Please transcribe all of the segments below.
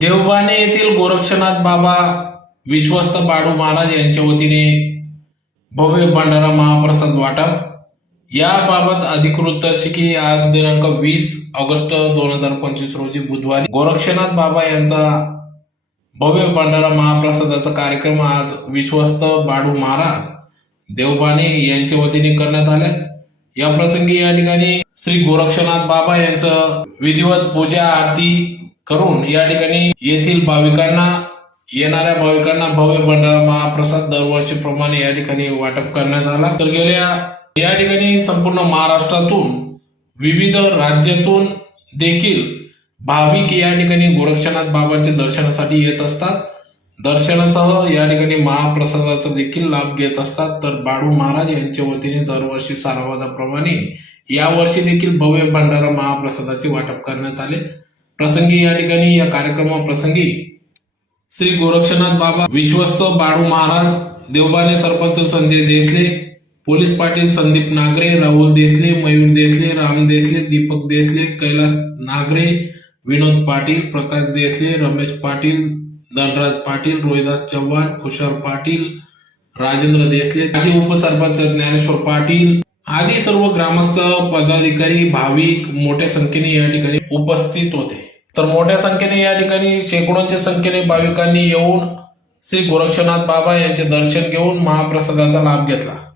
देवबाने येथील गोरक्षनाथ बाबा विश्वस्त बाडू महाराज यांच्या वतीने भव्य भंडारा महाप्रसाद वाटप. याबाबत अधिकृत दर्शकी आज दिनांक वीस ऑगस्ट दोन हजार पंचवीस रोजी बुधवारी गोरक्षनाथ बाबा यांचा भव्य भंडारा महाप्रसादाचा कार्यक्रम आज विश्वस्त बाडू महाराज देवबाने यांच्या वतीने करण्यात आला. या प्रसंगी या ठिकाणी श्री गोरक्षनाथ बाबा यांचं विधिवत पूजा आरती करून या ठिकाणी येथील भाविकांना येणाऱ्या भाविकांना भव्य भंडारा महाप्रसाद दरवर्षीप्रमाणे या ठिकाणी वाटप करण्यात आला. तर गेल्या या ठिकाणी संपूर्ण महाराष्ट्रातून विविध राज्यातून देखील भाविक या ठिकाणी गोरक्षनाथ बाबांच्या दर्शनासाठी येत असतात. दर्शनासह या ठिकाणी महाप्रसादाचा देखील लाभ घेत असतात. तर बाळू महाराज यांच्या वतीने दरवर्षी सारावाजाप्रमाणे यावर्षी देखील भव्य भंडारा महाप्रसादाचे वाटप करण्यात आले. प्रसंगी या ठिकाणी या कार्यक्रमाप्रसंगी श्री गोरक्षनाथ बाबा विश्वस्त बाळू महाराज देवबाने सरपंच संजय देसले पोलीस पाटील संदीप नागरे राहुल देसले मयूर देसले राम देसले दीपक देसले कैलास नागरे विनोद पाटील प्रकाश देसले रमेश पाटील धनराज पाटील रोहिदास चव्हाण खुशाल पाटील राजेंद्र देसले माजी उपसरपंच ज्ञानेश्वर पाटील आधी सर्व ग्रामस्थ पदाधिकारी भाविक मोठ्या संख्येने या ठिकाणी उपस्थित होते. तर मोठ्या संख्येने या ठिकाणी शेकडोंच्या संख्येने भाविकांनी येऊन श्री गोरक्षनाथ बाबा यांचे दर्शन घेऊन महाप्रसादाचा लाभ घेतला.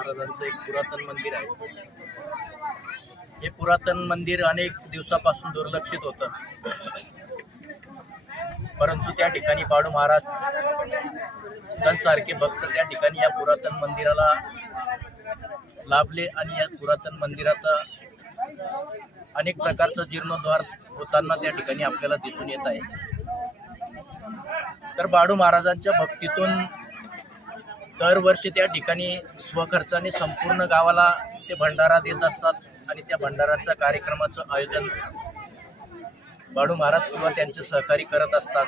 महाराजांचं एक पुरातन मंदिर आहे. हे पुरातन मंदिर अनेक दिवसापासून दुर्लक्षित होतं. परंतु त्या ठिकाणी बाळू महाराज सारखे भक्त त्या ठिकाणी या पुरातन मंदिराला लाभले आणि या पुरातन मंदिराचा अनेक प्रकारचा जीर्णोद्धार होताना त्या ठिकाणी आपल्याला दिसून येत आहे. तर बाळू महाराजांच्या भक्तीतून दरवर्षी त्या ठिकाणी स्वखर्चाने संपूर्ण गावाला ते भंडारा देत असतात आणि त्या भंडाराच्या कार्यक्रमाचं आयोजन बाळू महाराज किंवा त्यांचे सहकारी करत असतात.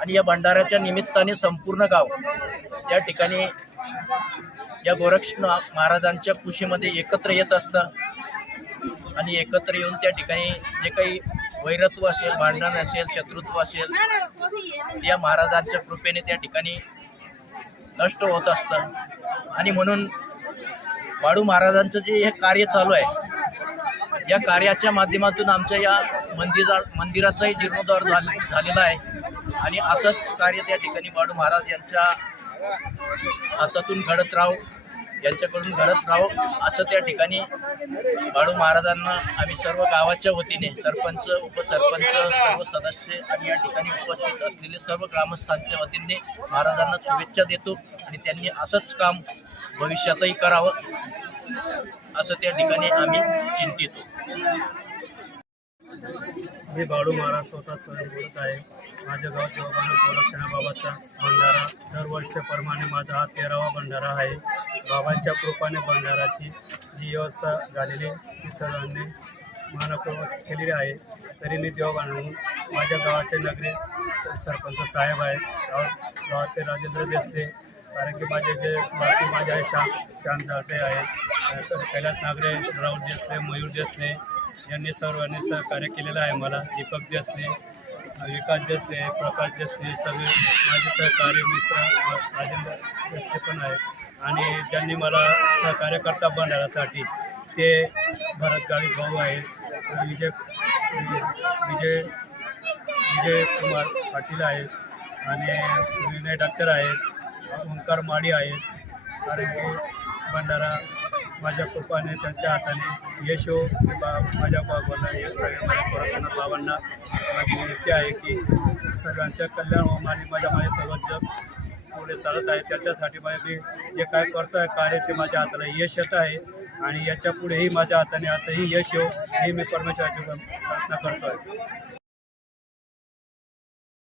आणि या भंडाऱ्याच्या निमित्ताने संपूर्ण गाव त्या ठिकाणी या गोरक्षनाथ महाराजांच्या कुशीमध्ये एकत्र येत असतं. आणि एकत्र येऊन त्या ठिकाणी जे काही वैरत्व असेल भांडण असेल शत्रुत्व असेल या महाराजांच्या कृपेने त्या ठिकाणी नष्ट होत असतं. आणि म्हणून वाळू महाराजांचं जे हे कार्य चालू आहे या कार्याच्या माध्यमातून आमच्या या मंदिरा मंदिराचाही जीर्णोद्धार झाले झालेला आहे. आणि असंच कार्य त्या ठिकाणी वाडू महाराज यांच्या हातातून घडत राहू. यांच्याकडून घडत राहो असं त्या ठिकाणी बाळू महाराजांना आम्ही सर्व गावाच्या वतीने सरपंच उपसरपंच सर्व सदस्य आणि या ठिकाणी उपस्थित असलेले सर्व ग्रामस्थांच्या वतीने महाराजांना शुभेच्छा देतो आणि त्यांनी असंच काम भविष्यातही करावं असं त्या ठिकाणी आम्ही चिंतितो. मी बाळू महाराज स्वतः स्वयं बोलत आहे. माझ्या गावात योगानं गोरक्षणा भंडारा. दरवर्षीप्रमाणे माझा हा तेरावा भंडारा आहे. बाबांच्या कृपाने भंडाराची जी व्यवस्था झालेली ती सर्वांनी मानपूर्वक केलेली आहे. तरी मी देवा आणून माझ्या गावाचे नगरी सरपंच साहेब आहेत. गाव गावातले राजेंद्र देसले कारण की माझे जे बाकी माझे आहे श्याम श्याम जाटे आहेत कैलास नागरे राहुल देसले मयूर देसले यांनी सर्वांनी सहकार्य केलेलं आहे मला. दीपक देसले विकास देसले प्रकाश देसले सगळे माझे सहकारी मित्र राजेंद्र देसले पण आहेत. आणि ज्यांनी मला सहकार्य करता भंडारासाठी ते भरत गावी भाऊ आहेत विजय विजय विजय कुमार पाटील आहेत आणि विनय डॉक्टर आहेत ओंकार माडी आहेत कारण की भंडारा माझ्या कृपाने त्यांच्या हाताने यश हो. बा माझ्या बाबांना यश सगळ्या माझ्या कोरक्षणा बाबांना माझी विनंती आहे की सर्वांच्या कल्याण हो आणि माझ्या माझ्या सर्व जग पुढे चालत आहे. त्याच्यासाठी माझे मी जे काय करतो आहे कार्य ते माझ्या हाताला यश येत आहे आणि याच्या पुढेही माझ्या हाताने असंही यश हो हे मी परमेश्वराची प्रार्थना करतो आहे